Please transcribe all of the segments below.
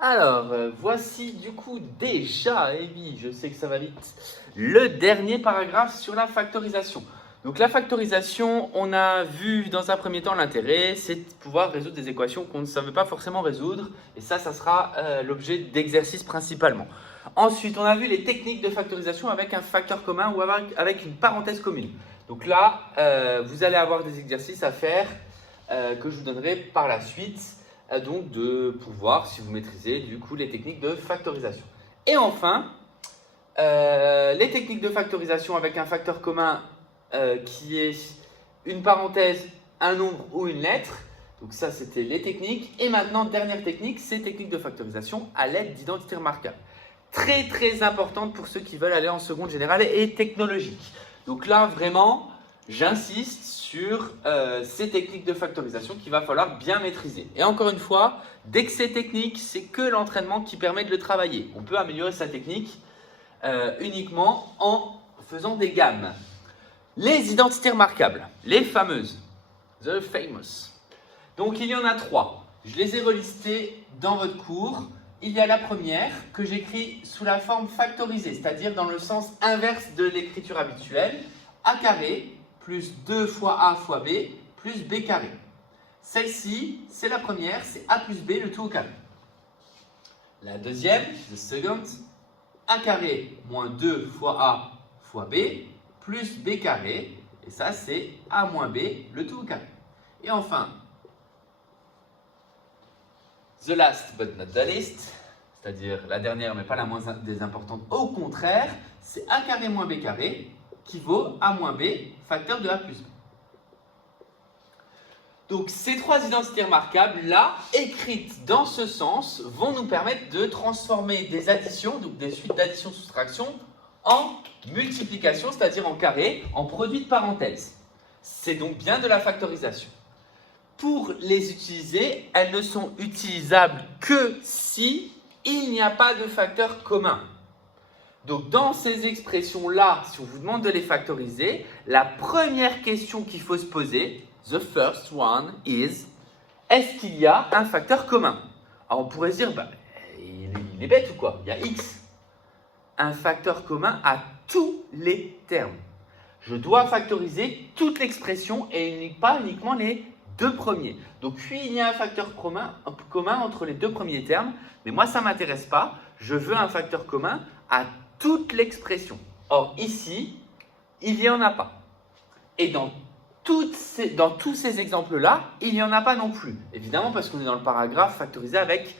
Alors, voici du coup déjà, et oui, je sais que ça va vite, le dernier paragraphe sur la factorisation. Donc la factorisation, on a vu dans un premier temps l'intérêt, c'est de pouvoir résoudre des équations qu'on ne savait pas forcément résoudre, et ça sera l'objet d'exercices principalement. Ensuite, on a vu les techniques de factorisation avec un facteur commun ou avec une parenthèse commune. Donc là, vous allez avoir des exercices à faire que je vous donnerai par la suite donc pour voir si vous maîtrisez du coup les techniques de factorisation. Et enfin, les techniques de factorisation avec un facteur commun qui est une parenthèse, un nombre ou une lettre. Donc ça, c'était les techniques. Et maintenant, dernière technique, c'est technique de factorisation à l'aide d'identité remarquable. Très très importante pour ceux qui veulent aller en seconde générale et technologique. Donc là, vraiment, j'insiste sur ces techniques de factorisation qu'il va falloir bien maîtriser. Et encore une fois, dès que c'est technique, c'est que l'entraînement qui permet de le travailler. On peut améliorer sa technique uniquement en faisant des gammes. Les identités remarquables, les fameuses, the famous. Donc il y en a 3. Je les ai relistées dans votre cours. Il y a la première que j'écris sous la forme factorisée, c'est-à-dire dans le sens inverse de l'écriture habituelle. A carré plus 2 fois A fois B plus B carré. Celle-ci, c'est la première, c'est A plus B, le tout au carré. La deuxième, the second, A carré moins 2 fois A fois B plus B carré. Et ça, c'est A moins B, le tout au carré. Et enfin, the last but not the least, c'est-à-dire la dernière mais pas la moins des importantes, au contraire, c'est A carré moins B carré qui vaut A moins B, facteur de A plus B. Donc ces 3 identités remarquables là, écrites dans ce sens, vont nous permettre de transformer des additions, donc des suites d'addition-soustraction, en multiplication, c'est-à-dire en carré, en produit de parenthèse. C'est donc bien de la factorisation. Pour les utiliser, elles ne sont utilisables que si il n'y a pas de facteur commun. Donc dans ces expressions-là, si on vous demande de les factoriser, la première question qu'il faut se poser, the first one is, est-ce qu'il y a un facteur commun? Alors on pourrait se dire, il est bête ou quoi? Il y a x. Un facteur commun à tous les termes. Je dois factoriser toute l'expression et pas uniquement les deux premiers. Donc oui, il y a un facteur commun entre les deux premiers termes, mais moi ça ne m'intéresse pas. Je veux un facteur commun à toute l'expression. Or ici, il n'y en a pas. Et dans tous ces exemples-là, il n'y en a pas non plus. Évidemment parce qu'on est dans le paragraphe factorisé avec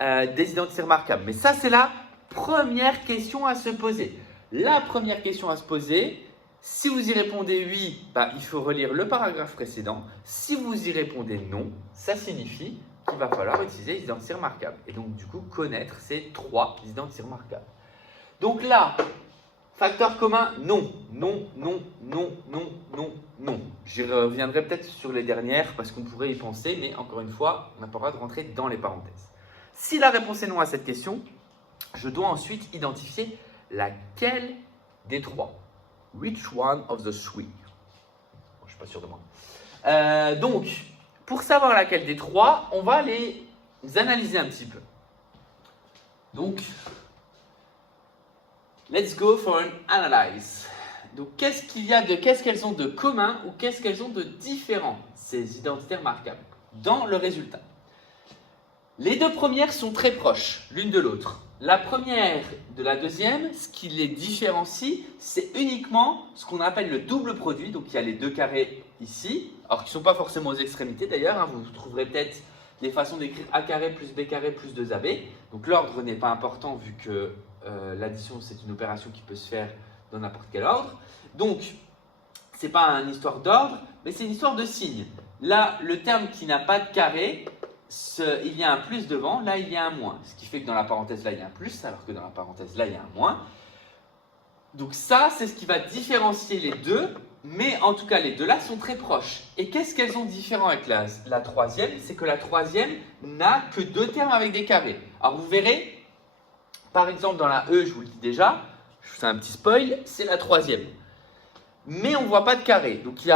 des identités remarquables. Mais ça, c'est la première question à se poser. La première question à se poser, si vous y répondez oui, il faut relire le paragraphe précédent. Si vous y répondez non, ça signifie qu'il va falloir utiliser les identités remarquables. Et donc, du coup, connaître ces 3 identités remarquables. Donc là, facteur commun, non, non, non, non, non, non, non. J'y reviendrai peut-être sur les dernières parce qu'on pourrait y penser, mais encore une fois, on n'a pas le droit de rentrer dans les parenthèses. Si la réponse est non à cette question, je dois ensuite identifier laquelle des 3. Which one of the 3? Je ne suis pas sûr de moi. Donc, pour savoir laquelle des 3, on va les analyser un petit peu. Donc, let's go for an analyse. Donc, qu'est-ce qu'elles ont de commun ou qu'est-ce qu'elles ont de différent, ces identités remarquables, dans le résultat? Les deux premières sont très proches l'une de l'autre. La première de la deuxième, ce qui les différencie, c'est uniquement ce qu'on appelle le double produit. Donc il y a les deux carrés ici, alors qui ne sont pas forcément aux extrémités d'ailleurs. Vous trouverez peut-être des façons d'écrire A carré plus B carré plus 2AB. Donc l'ordre n'est pas important vu que l'addition c'est une opération qui peut se faire dans n'importe quel ordre. Donc ce n'est pas une histoire d'ordre, mais c'est une histoire de signe. Là, le terme qui n'a pas de carré, il y a un plus devant, là il y a un moins. Ce qui fait que dans la parenthèse là il y a un plus, alors que dans la parenthèse là il y a un moins. Donc ça, c'est ce qui va différencier les deux, mais en tout cas les deux là sont très proches. Et qu'est-ce qu'elles ont de différent avec la troisième? C'est que la troisième n'a que 2 termes avec des carrés. Alors vous verrez, par exemple dans la E, je vous le dis déjà, je vous fais un petit spoil, c'est la troisième. Mais on ne voit pas de carré. Donc il y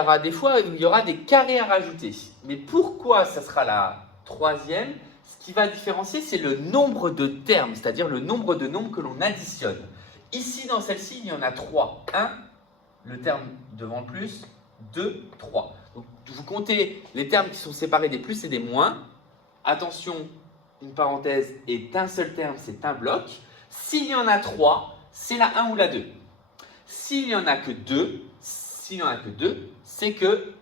aura des carrés à rajouter. Mais pourquoi ça sera la troisième? Ce qui va différencier, c'est le nombre de termes, c'est-à-dire le nombre de nombres que l'on additionne. Ici, dans celle-ci, il y en a 3. 1, le terme devant le plus, 2, 3. Donc, vous comptez les termes qui sont séparés des plus et des moins. Attention, une parenthèse est un seul terme, c'est un bloc. S'il y en a 3, c'est la 1 ou la 2. S'il n'y en a que 2, c'est que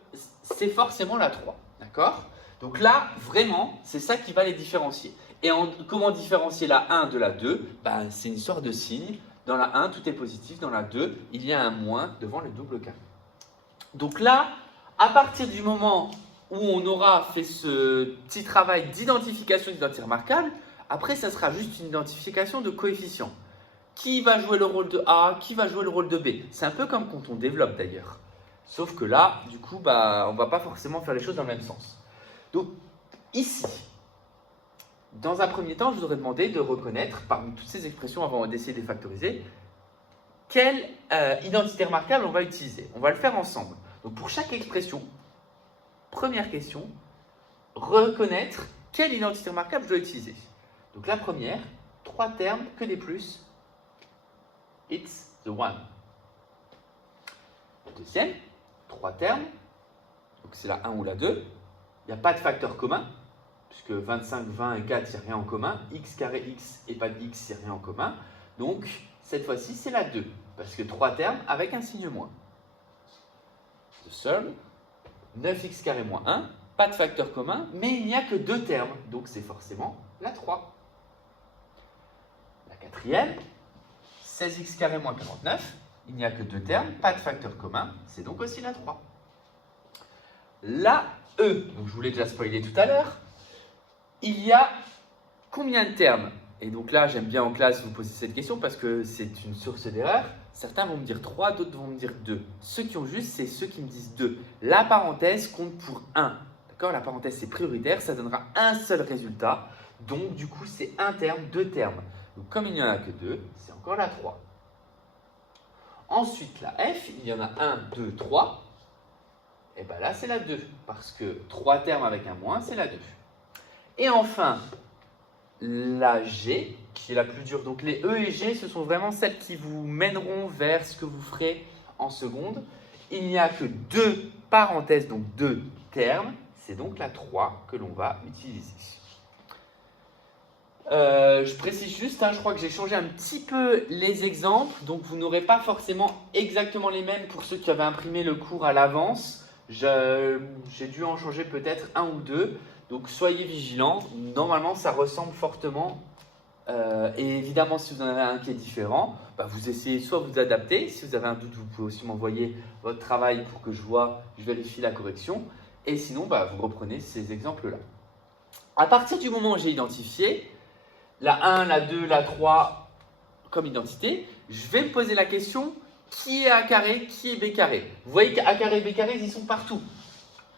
c'est forcément la 3. D'accord? Donc là, vraiment, c'est ça qui va les différencier. Et comment différencier la 1 de la 2? C'est une histoire de signes. Dans la 1, tout est positif. Dans la 2, il y a un moins devant le double carré. Donc là, à partir du moment où on aura fait ce petit travail d'identification d'identité remarquable, après, ça sera juste une identification de coefficients. Qui va jouer le rôle de A? Qui va jouer le rôle de B? C'est un peu comme quand on développe d'ailleurs. Sauf que là, du coup, on ne va pas forcément faire les choses dans le même sens. Donc, ici, dans un premier temps, je vous aurais demandé de reconnaître, parmi toutes ces expressions, avant d'essayer de les factoriser, quelle identité remarquable on va utiliser. On va le faire ensemble. Donc, pour chaque expression, première question, reconnaître quelle identité remarquable je dois utiliser. Donc, la première, 3 termes, que des plus. It's the one. Deuxième, 3 termes, donc c'est la 1 ou la 2. Il n'y a pas de facteur commun, puisque 25, 20 et 4, il n'y a rien en commun. X carré x et pas de x, il n'y a rien en commun. Donc, cette fois-ci, c'est la 2, parce que 3 termes avec un signe moins. The sum, 9x carré moins 1, pas de facteur commun, mais il n'y a que 2 termes, donc c'est forcément la 3. La quatrième, 16x carré moins 49, il n'y a que 2 termes, pas de facteur commun, c'est donc aussi la 3. La E, donc je vous l'ai déjà spoilé tout à l'heure, il y a combien de termes? Et donc là, j'aime bien en classe vous poser cette question parce que c'est une source d'erreur. Certains vont me dire 3, d'autres vont me dire 2. Ceux qui ont juste, c'est ceux qui me disent 2. La parenthèse compte pour 1. D'accord? La parenthèse, c'est prioritaire, ça donnera un seul résultat. Donc, du coup, c'est un terme, 2 termes. Donc, comme il n'y en a que 2, c'est encore la 3. Ensuite, la F, il y en a 1, 2, 3. Et bien là, c'est la 2, parce que 3 termes avec un moins, c'est la 2. Et enfin, la G, qui est la plus dure. Donc les E et G, ce sont vraiment celles qui vous mèneront vers ce que vous ferez en seconde. Il n'y a que 2 parenthèses, donc 2 termes. C'est donc la 3 que l'on va utiliser. Je précise juste, je crois que j'ai changé un petit peu les exemples. Donc vous n'aurez pas forcément exactement les mêmes pour ceux qui avaient imprimé le cours à l'avance. J'ai dû en changer peut-être 1 ou 2. Donc soyez vigilants. Normalement, ça ressemble fortement. Et évidemment, si vous en avez un qui est différent, vous essayez soit vous adapter. Si vous avez un doute, vous pouvez aussi m'envoyer votre travail pour que je vérifie la correction. Et sinon, vous reprenez ces exemples-là. À partir du moment où j'ai identifié la 1, la 2, la 3 comme identité, je vais me poser la question qui est A carré, qui est B carré. Vous voyez qu'A carré et B carré, ils y sont partout.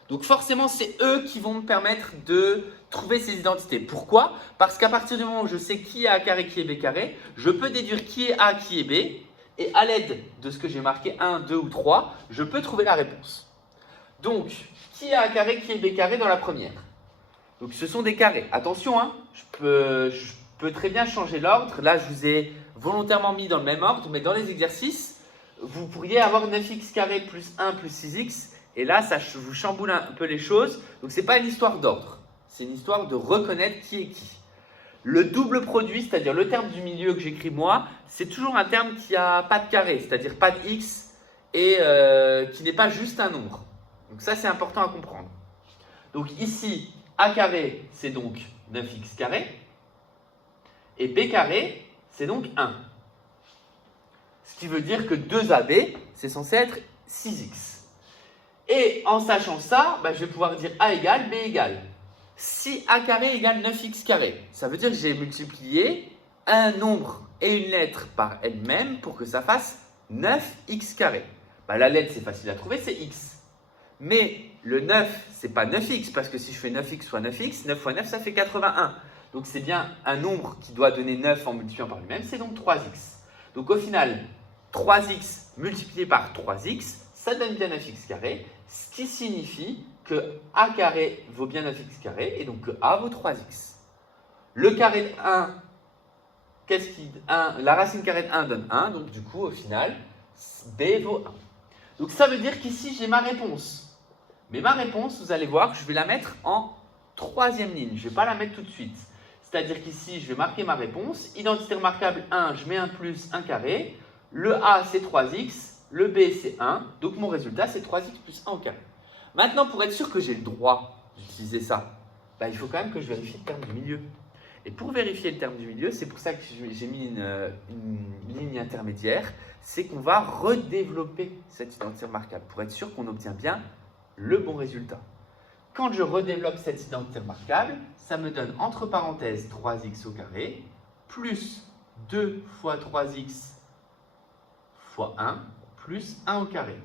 Donc forcément, c'est eux qui vont me permettre de trouver ces identités. Pourquoi? Parce qu'à partir du moment où je sais qui est A carré, qui est B carré, je peux déduire qui est A, qui est B. Et à l'aide de ce que j'ai marqué 1, 2 ou 3, je peux trouver la réponse. Donc, qui est A carré, qui est B carré dans la première? Donc ce sont des carrés. Attention, je peux très bien changer l'ordre. Là, je vous ai volontairement mis dans le même ordre, mais dans les exercices, vous pourriez avoir 9x carré plus 1 plus 6x. Et là, ça vous chamboule un peu les choses. Donc, ce n'est pas une histoire d'ordre. C'est une histoire de reconnaître qui est qui. Le double produit, c'est-à-dire le terme du milieu que j'écris moi, c'est toujours un terme qui n'a pas de carré, c'est-à-dire pas de x et qui n'est pas juste un nombre. Donc ça, c'est important à comprendre. Donc ici, A carré, c'est donc 9x carré. Et B carré, c'est donc 1. Ce qui veut dire que 2AB, c'est censé être 6x. Et en sachant ça, je vais pouvoir dire A égale B égale. Si A carré égale 9x carré, ça veut dire que j'ai multiplié un nombre et une lettre par elle-même pour que ça fasse 9x carré. La lettre, c'est facile à trouver, c'est x. Mais le 9, ce n'est pas 9x, parce que si je fais 9x fois 9x, 9 fois 9, ça fait 81. Donc c'est bien un nombre qui doit donner 9 en multipliant par lui-même, c'est donc 3x. Donc au final, 3x multiplié par 3x, ça donne bien 9x carré, ce qui signifie que A carré vaut bien 9x carré et donc que A vaut 3x. Le carré de 1, la racine carrée de 1 donne 1, donc du coup, au final, B vaut 1. Donc ça veut dire qu'ici, j'ai ma réponse. Mais ma réponse, vous allez voir, je vais la mettre en troisième ligne. Je ne vais pas la mettre tout de suite. C'est-à-dire qu'ici, je vais marquer ma réponse. Identité remarquable 1, je mets un plus, un carré. Le A, c'est 3x. Le B, c'est 1. Donc mon résultat, c'est 3x plus 1 au carré. Maintenant, pour être sûr que j'ai le droit d'utiliser ça, bah, il faut quand même que je vérifie le terme du milieu. Et pour vérifier le terme du milieu, c'est pour ça que j'ai mis une ligne intermédiaire, c'est qu'on va redévelopper cette identité remarquable pour être sûr qu'on obtient bien le bon résultat. Quand je redéveloppe cette identité remarquable, ça me donne entre parenthèses 3x au carré plus 2 fois 3x fois 1 plus 1 au carré.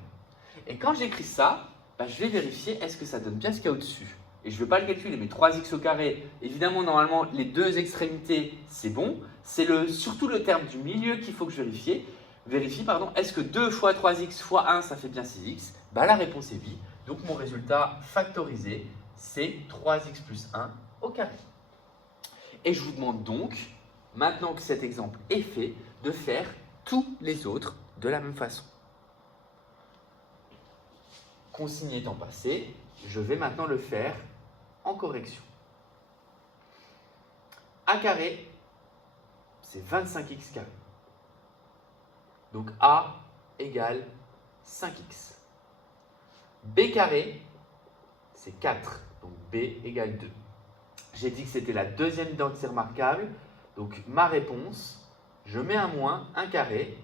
Et quand j'écris ça, bah, je vais vérifier est-ce que ça donne bien ce qu'il y a au-dessus. Et je ne vais pas le calculer, mais 3x au carré, évidemment, normalement, les deux extrémités, c'est bon. C'est surtout le terme du milieu qu'il faut que je vérifie. Est-ce que 2 fois 3x fois 1, ça fait bien 6x? Bah, la réponse est oui. Donc, mon résultat factorisé, c'est 3x plus 1 au carré. Et je vous demande donc, maintenant que cet exemple est fait, de faire tous les autres de la même façon. Consigne étant passé, je vais maintenant le faire en correction. A carré, c'est 25x carré. Donc A égale 5x. B carré, c'est 4. Donc B égale 2. J'ai dit que c'était la deuxième identité remarquable. Donc ma réponse, je mets un moins, un carré.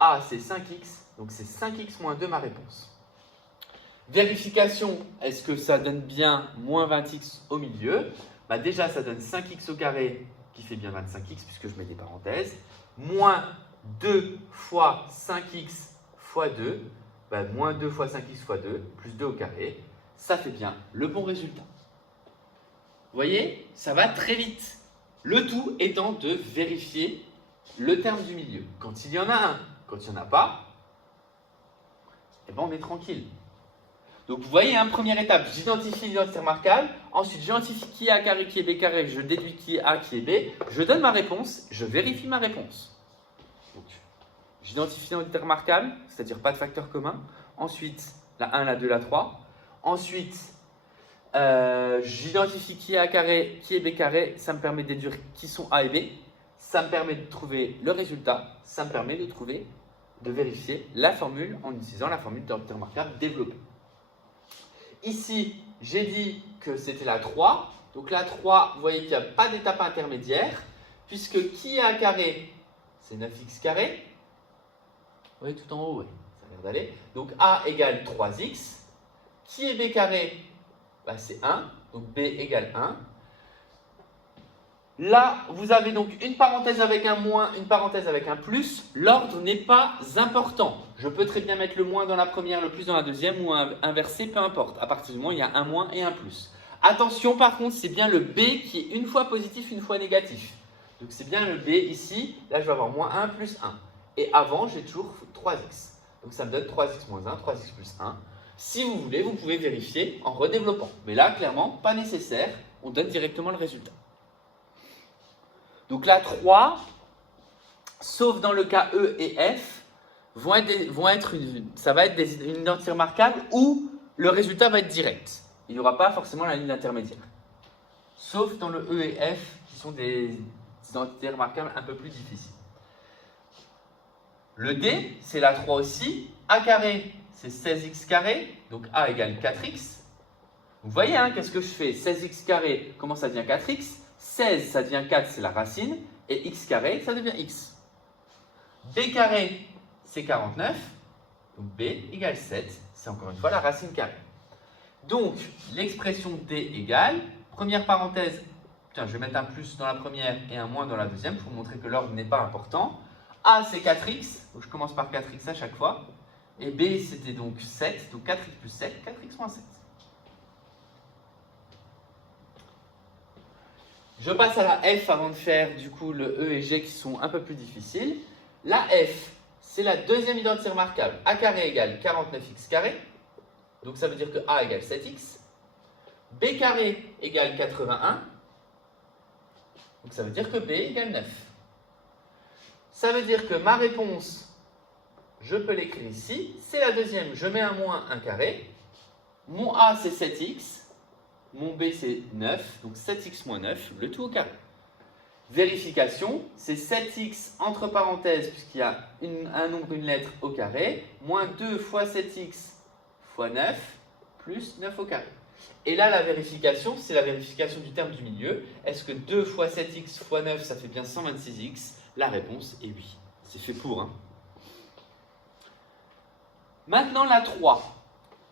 A, c'est 5x. Donc c'est 5x moins 2 ma réponse. Vérification, est-ce que ça donne bien moins 20x au milieu? Bah déjà, ça donne 5x au carré qui fait bien 25x puisque je mets des parenthèses. Moins 2 fois 5x fois 2, bah moins 2 fois 5x fois 2, plus 2 au carré. Ça fait bien le bon résultat. Vous voyez, ça va très vite. Le tout étant de vérifier le terme du milieu. Quand il y en a un, quand il n'y en a pas, eh ben on est tranquille. Donc vous voyez, première étape, j'identifie l'identité remarquable, ensuite j'identifie qui est A carré, qui est B carré, je déduis qui est A, qui est B, je donne ma réponse, je vérifie ma réponse. Donc j'identifie l'identité remarquable, c'est-à-dire pas de facteur commun, ensuite la 1, la 2, la 3, ensuite j'identifie qui est A carré, qui est B carré, ça me permet de déduire qui sont A et B, ça me permet de trouver le résultat, ça me permet de vérifier la formule en utilisant la formule d'identité remarquable développée. Ici, j'ai dit que c'était la 3. Donc la 3, vous voyez qu'il n'y a pas d'étape intermédiaire, puisque qui est A carré, c'est 9x carré. Vous voyez tout en haut, ouais, ça a l'air d'aller. Donc A égale 3x. Qui est B carré, bah, c'est 1. Donc B égale 1. Là, vous avez donc une parenthèse avec un moins, une parenthèse avec un plus. L'ordre n'est pas important. Je peux très bien mettre le moins dans la première, le plus dans la deuxième ou inverser, peu importe. À partir du moment où il y a un moins et un plus. Attention par contre, c'est bien le B qui est une fois positif, une fois négatif. Donc c'est bien le B ici. Là, je vais avoir moins 1 plus 1. Et avant, j'ai toujours 3x. Donc ça me donne 3x moins 1, 3x plus 1. Si vous voulez, vous pouvez vérifier en redéveloppant. Mais là, clairement, pas nécessaire. On donne directement le résultat. Donc là, 3, sauf dans le cas E et F, ça va être une identité remarquable où le résultat va être direct. Il n'y aura pas forcément la ligne intermédiaire. Sauf dans le E et F, qui sont des identités remarquables un peu plus difficiles. Le D, c'est la 3 aussi. A carré, c'est 16x carré. Donc A égale 4x. Vous voyez, qu'est-ce que je fais? 16x carré, comment ça devient 4x? 16, ça devient 4, c'est la racine. Et x carré, ça devient x. B carré, c'est 49. Donc B égale 7. C'est encore une fois la racine carrée. Donc, l'expression D égale, première parenthèse, tiens, je vais mettre un plus dans la première et un moins dans la deuxième pour montrer que l'ordre n'est pas important. A, c'est 4x. Donc je commence par 4x à chaque fois. Et B, c'était donc 7. Donc 4x plus 7, 4x moins 7. Je passe à la F avant de faire du coup le E et G qui sont un peu plus difficiles. La F, c'est la deuxième identité remarquable. A carré égale 49x carré. Donc ça veut dire que A égale 7x. B carré égale 81. Donc ça veut dire que B égale 9. Ça veut dire que ma réponse, je peux l'écrire ici, c'est la deuxième, je mets un moins 1 carré. Mon A c'est 7x, mon B c'est 9, donc 7x moins 9, le tout au carré. Vérification, c'est 7x entre parenthèses, puisqu'il y a un nombre, une lettre au carré, moins 2 fois 7x fois 9, plus 9 au carré. Et là, la vérification, c'est la vérification du terme du milieu. Est-ce que 2 fois 7x fois 9, ça fait bien 126x? La réponse est oui. C'est fait pour. Hein. Maintenant, la 3.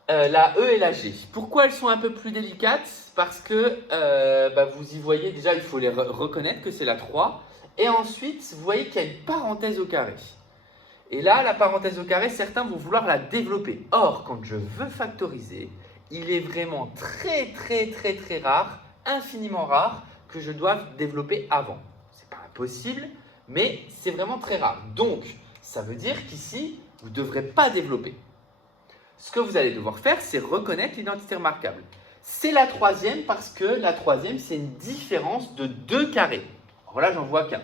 La E et la G. Pourquoi elles sont un peu plus délicates? Parce que vous y voyez déjà, il faut les reconnaître que c'est la 3. Et ensuite, vous voyez qu'il y a une parenthèse au carré. Et là, la parenthèse au carré, certains vont vouloir la développer. Or, quand je veux factoriser, il est vraiment très rare, infiniment rare, que je doive développer avant. Ce n'est pas impossible, mais c'est vraiment très rare. Donc, ça veut dire qu'ici, vous ne devrez pas développer. Ce que vous allez devoir faire, c'est reconnaître l'identité remarquable. C'est la troisième parce que la troisième, c'est une différence de 2 carrés. Alors là, j'en vois qu'un.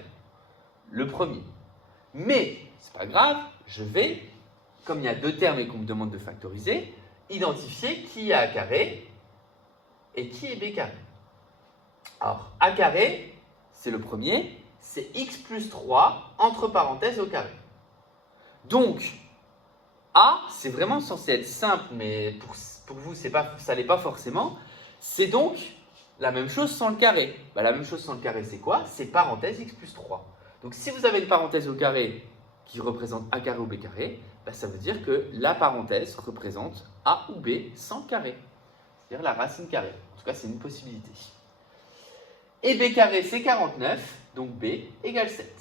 Le premier. Mais, c'est pas grave, je vais, comme il y a 2 termes et qu'on me demande de factoriser, identifier qui est A carré et qui est B carré. Alors, A carré, c'est le premier, c'est x plus 3 entre parenthèses au carré. Donc, A, c'est vraiment censé être simple, mais pour vous, ça l'est pas forcément. C'est donc la même chose sans le carré. La même chose sans le carré, c'est quoi? C'est parenthèse x plus 3. Donc, si vous avez une parenthèse au carré qui représente A carré ou B carré, ça veut dire que la parenthèse représente A ou B sans le carré. C'est-à-dire la racine carrée. En tout cas, c'est une possibilité. Et B carré, c'est 49, donc B égale 7.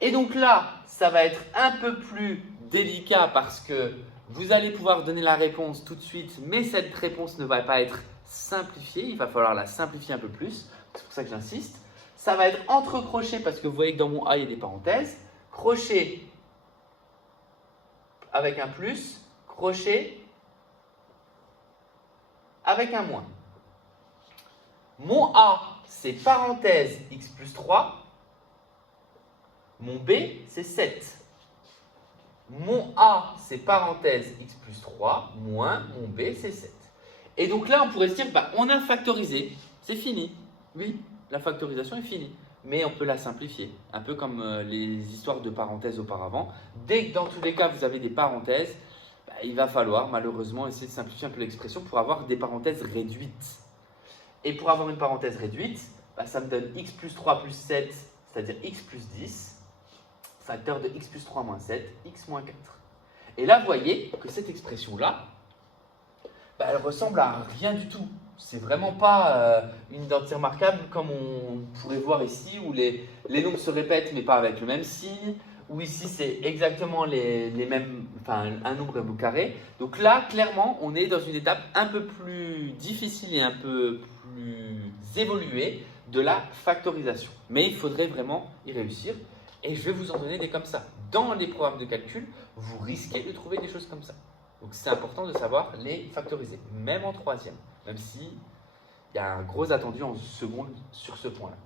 Et donc là, ça va être un peu plus délicat parce que vous allez pouvoir donner la réponse tout de suite, mais cette réponse ne va pas être simplifiée, il va falloir la simplifier un peu plus, c'est pour ça que j'insiste. Ça va être entre crochets parce que vous voyez que dans mon A, il y a des parenthèses. Crochet avec un plus, crochet avec un moins. Mon A, c'est parenthèse x plus 3. Mon B, c'est 7. Mon A, c'est parenthèse x plus 3, moins mon B, c'est 7. Et donc là, on pourrait se dire, on a factorisé, c'est fini. Oui, la factorisation est finie. Mais on peut la simplifier, un peu comme les histoires de parenthèses auparavant. Dès que dans tous les cas, vous avez des parenthèses, il va falloir malheureusement essayer de simplifier un peu l'expression pour avoir des parenthèses réduites. Et pour avoir une parenthèse réduite, ça me donne x plus 3 plus 7, c'est-à-dire x plus 10, facteur de x plus 3 moins 7, x moins 4. Et là, vous voyez que cette expression-là, elle ressemble à rien du tout. C'est vraiment pas une identité remarquable comme on pourrait voir ici, où les nombres se répètent mais pas avec le même signe, où ici c'est exactement les mêmes, un nombre au carré. Donc là, clairement, on est dans une étape un peu plus difficile et un peu plus évoluée de la factorisation. Mais il faudrait vraiment y réussir. Et je vais vous en donner des comme ça. Dans les programmes de calcul, vous risquez de trouver des choses comme ça. Donc c'est important de savoir les factoriser, même en troisième, même s'il y a un gros attendu en seconde sur ce point-là.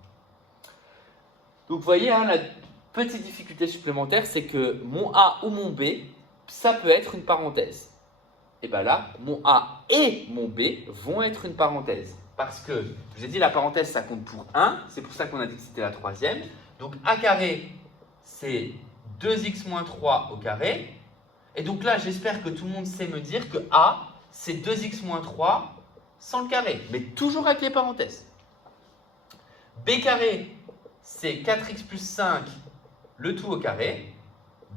Donc vous voyez, la petite difficulté supplémentaire, c'est que mon A ou mon B, ça peut être une parenthèse. Et bien là, mon A et mon B vont être une parenthèse. Parce que, je vous ai dit, la parenthèse, ça compte pour 1, c'est pour ça qu'on a dit que c'était la troisième. Donc A carré, c'est 2x moins 3 au carré. Et donc là, j'espère que tout le monde sait me dire que A, c'est 2x moins 3 sans le carré, mais toujours avec les parenthèses. B carré, c'est 4x plus 5, le tout au carré.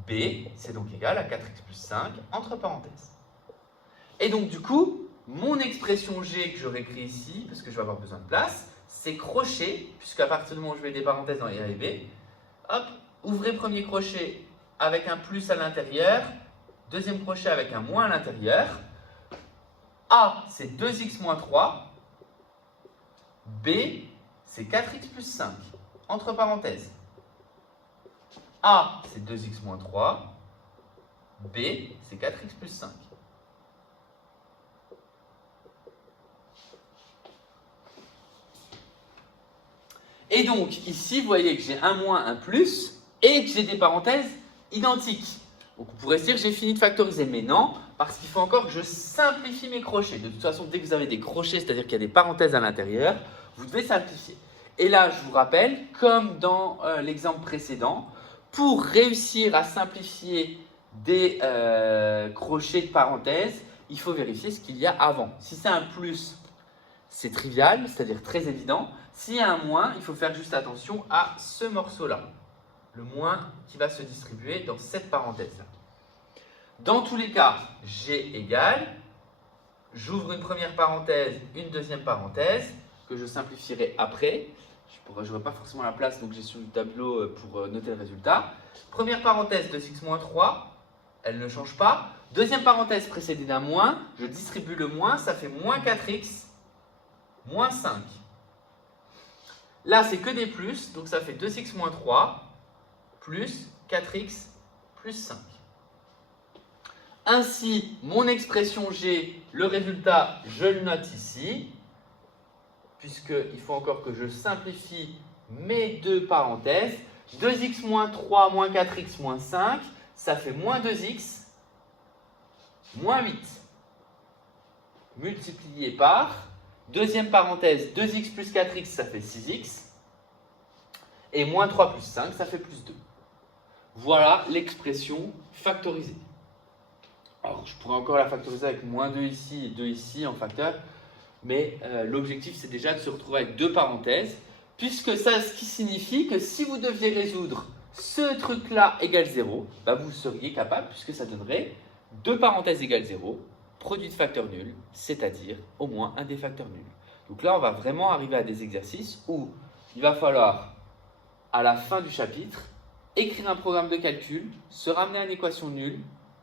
B, c'est donc égal à 4x plus 5 entre parenthèses. Et donc du coup, mon expression G que je réécris ici, parce que je vais avoir besoin de place, c'est crochet, puisqu'à partir du moment où je mets des parenthèses dans A et B, hop, ouvrez premier crochet avec un plus à l'intérieur, deuxième crochet avec un moins à l'intérieur. A, c'est 2x moins 3. B, c'est 4x plus 5, entre parenthèses. A, c'est 2x moins 3. B, c'est 4x plus 5. Et donc ici, vous voyez que j'ai un moins, un plus et que j'ai des parenthèses identiques. Donc on pourrait se dire j'ai fini de factoriser, mais non, parce qu'il faut encore que je simplifie mes crochets. De toute façon, dès que vous avez des crochets, c'est-à-dire qu'il y a des parenthèses à l'intérieur, vous devez simplifier. Et là, je vous rappelle, comme dans l'exemple précédent, pour réussir à simplifier des crochets de parenthèses, il faut vérifier ce qu'il y a avant. Si c'est un plus, c'est trivial, c'est-à-dire très évident. S'il y a un moins, il faut faire juste attention à ce morceau-là. Le moins qui va se distribuer dans cette parenthèse-là. Dans tous les cas, G égale, j'ouvre une première parenthèse, une deuxième parenthèse, que je simplifierai après. Je n'aurai pas forcément la place, donc j'ai sur le tableau pour noter le résultat. Première parenthèse, 2x moins 3, elle ne change pas. Deuxième parenthèse précédée d'un moins, je distribue le moins, ça fait moins 4x, moins 5. Là, c'est que des plus, donc ça fait 2x moins 3, plus 4x, plus 5. Ainsi, mon expression G, le résultat, je le note ici, puisqu'il faut encore que je simplifie mes deux parenthèses. 2x moins 3 moins 4x moins 5, ça fait moins 2x, moins 8. Multiplié par, deuxième parenthèse, 2x plus 4x, ça fait 6x. Et moins 3 plus 5, ça fait plus 2. Voilà l'expression factorisée. Alors, je pourrais encore la factoriser avec moins 2 ici et 2 ici en facteur, mais l'objectif, c'est déjà de se retrouver avec deux parenthèses, puisque ça, ce qui signifie que si vous deviez résoudre ce truc-là égale 0, bah vous seriez capable, puisque ça donnerait deux parenthèses égale 0, produit de facteur nul, c'est-à-dire au moins un des facteurs nuls. Donc là, on va vraiment arriver à des exercices où il va falloir, à la fin du chapitre, écrire un programme de calcul, se ramener à une équation nulle,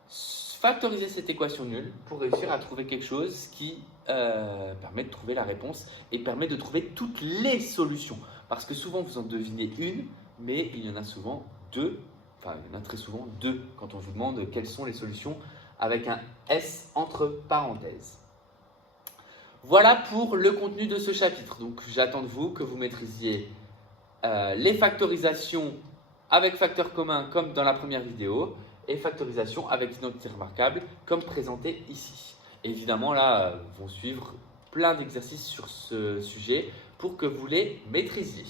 factoriser cette équation nulle pour réussir à trouver quelque chose qui permet de trouver la réponse et permet de trouver toutes les solutions. Parce que souvent, vous en devinez une, mais il y en a souvent deux, enfin, il y en a très souvent deux quand on vous demande quelles sont les solutions avec un S entre parenthèses. Voilà pour le contenu de ce chapitre. Donc, j'attends de vous que vous maîtrisiez les factorisations avec facteur commun comme dans la première vidéo et factorisation avec identité remarquable comme présenté ici. Évidemment, là, vont suivre plein d'exercices sur ce sujet pour que vous les maîtrisiez.